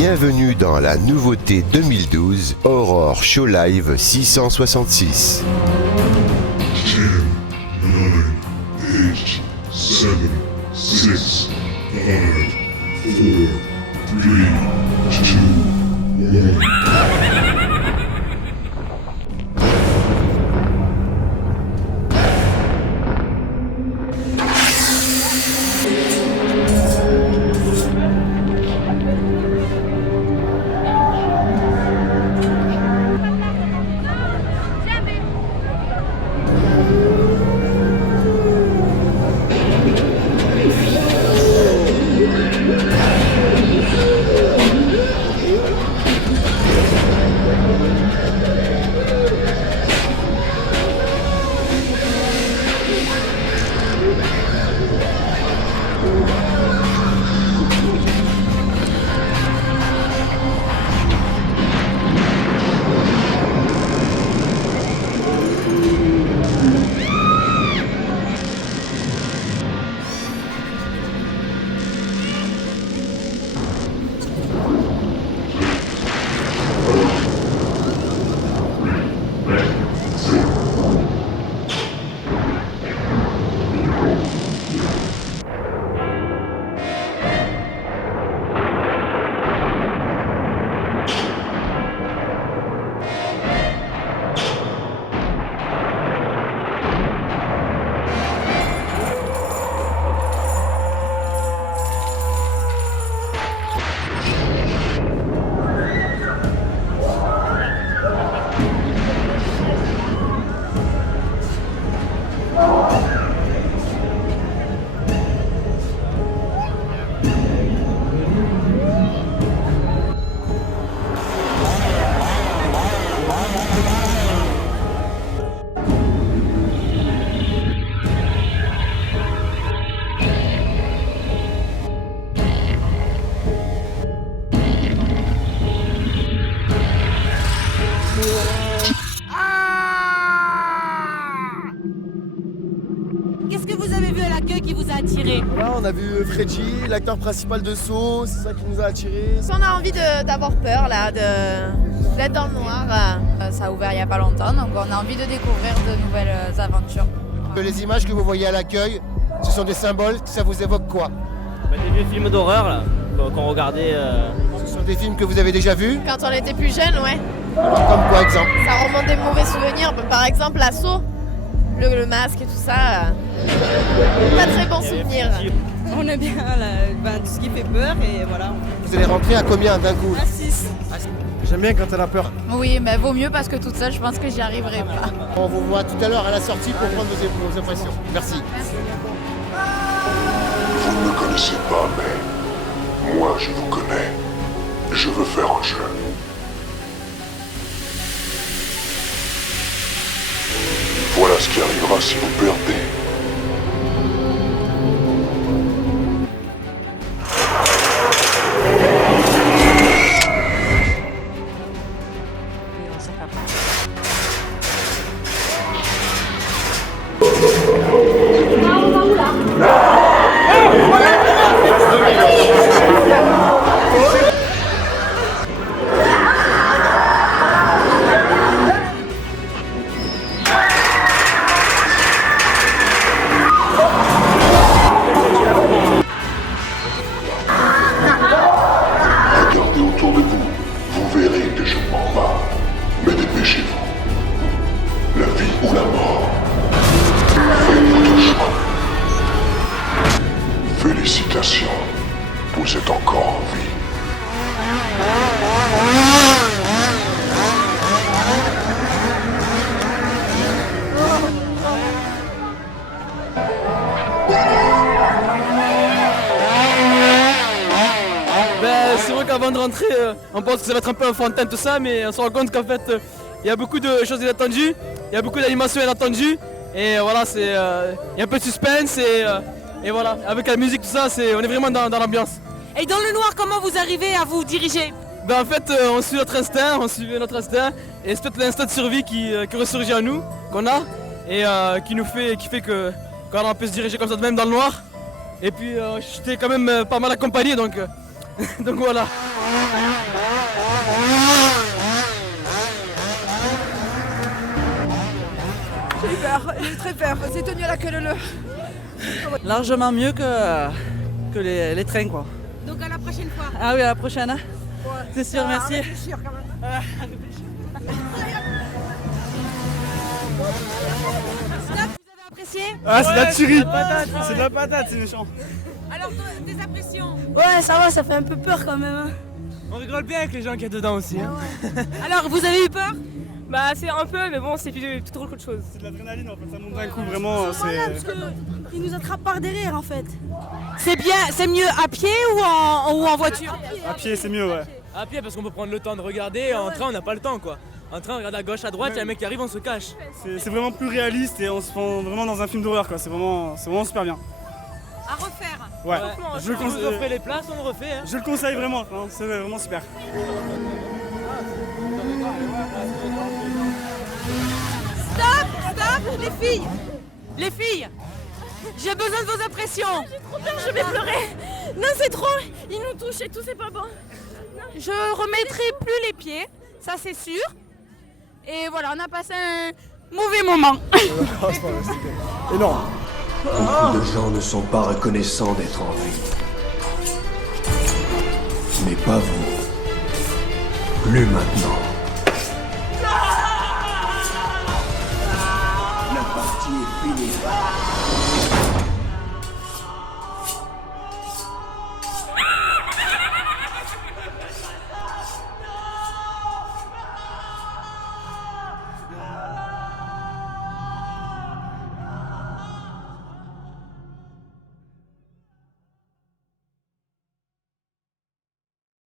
Bienvenue dans la nouveauté 2012 Aurore Show Live 666. 10, 9, 8, 7, 6, 5, 4, 3, 2, 1. Qu'est-ce que vous avez vu à l'accueil qui vous a attiré? Là, on a vu Freddy, l'acteur principal de Saw, c'est ça qui nous a attirés. Si on a envie d'avoir peur, là, d'être dans le noir, ça a ouvert il n'y a pas longtemps, donc on a envie de découvrir de nouvelles aventures. Les images que vous voyez à l'accueil, ce sont des symboles, ça vous évoque quoi? Des vieux films d'horreur là, qu'on regardait. Ce sont des films que vous avez déjà vus? Quand on était plus jeune, ouais. Alors, comme quoi, exemple? Ça remonte des mauvais souvenirs, par exemple l'assaut, le masque et tout ça. Pas très bons souvenirs. On aime bien tout ce qui fait peur et voilà. Vous allez rentrer à combien d'un coup? À 6. J'aime bien quand elle a peur. Oui, mais vaut mieux parce que toute seule, je pense que j'y arriverai pas. On vous voit tout à l'heure à la sortie pour prendre vos impressions. Merci. Vous ne me connaissez pas, mais moi je vous connais. Je veux faire un jeu. Voilà ce qui arrivera si vous perdez. Regardez autour de vous, vous verrez que je ne mens pas. Mais dépêchez-vous. La vie ou la mort. Faites votre choix. Félicitations, vous êtes encore en vie. C'est vrai qu'avant de rentrer, on pense que ça va être un peu enfantin tout ça, mais on se rend compte qu'en fait, il y a beaucoup de choses inattendues, il y a beaucoup d'animations inattendues, et voilà, il y a un peu de suspense, et voilà, avec la musique, tout ça, on est vraiment dans l'ambiance. Et dans le noir, comment vous arrivez à vous diriger? En fait, on suit notre instinct, et c'est peut-être l'instinct de survie qui ressurgit en nous, qu'on a, et qui fait que quand on peut se diriger comme ça de même dans le noir. Et puis j'étais quand même pas mal accompagné, donc, donc voilà. super, j'ai eu très peur. C'est tenu à la queue leu. Largement mieux que les trains quoi. Donc à la prochaine fois. Ah oui, à la prochaine. Hein. C'est sûr, merci. Réfléchir quand même. Apprécié? Ah, c'est de la tuerie. C'est de la patate, c'est méchant. Alors tes impressions? Ouais, ça va, ça fait un peu peur quand même. Hein. On rigole bien avec les gens qui sont dedans aussi. Hein. Alors vous avez eu peur? Bah c'est un peu, mais bon c'est plus drôle qu'autre chose. C'est de l'adrénaline en fait, ça monte d'un coup vraiment. Voilà, parce qu'il nous attrape par derrière en fait. C'est bien, c'est mieux à pied ou en voiture? À pied c'est mieux, ouais. À pied parce qu'on peut prendre le temps de regarder, en train on n'a pas le temps quoi. En train on regarde à gauche, à droite, il y a un mec qui arrive, on se cache. C'est vraiment plus réaliste et on se sent vraiment dans un film d'horreur quoi, c'est vraiment super bien. À refaire? Ouais, Je vous offre les places, on le refait. Hein. Je le conseille vraiment, hein, c'est vraiment super. Stop, les filles! Les filles! J'ai besoin de vos impressions! J'ai trop peur, je vais pleurer. Non, c'est trop. Ils nous touchent et tout, c'est pas bon. Je remettrai plus les pieds, ça c'est sûr. Et voilà, on a passé un mauvais moment. Énorme. Beaucoup de gens ne sont pas reconnaissants d'être en vie. Mais pas vous. Plus maintenant.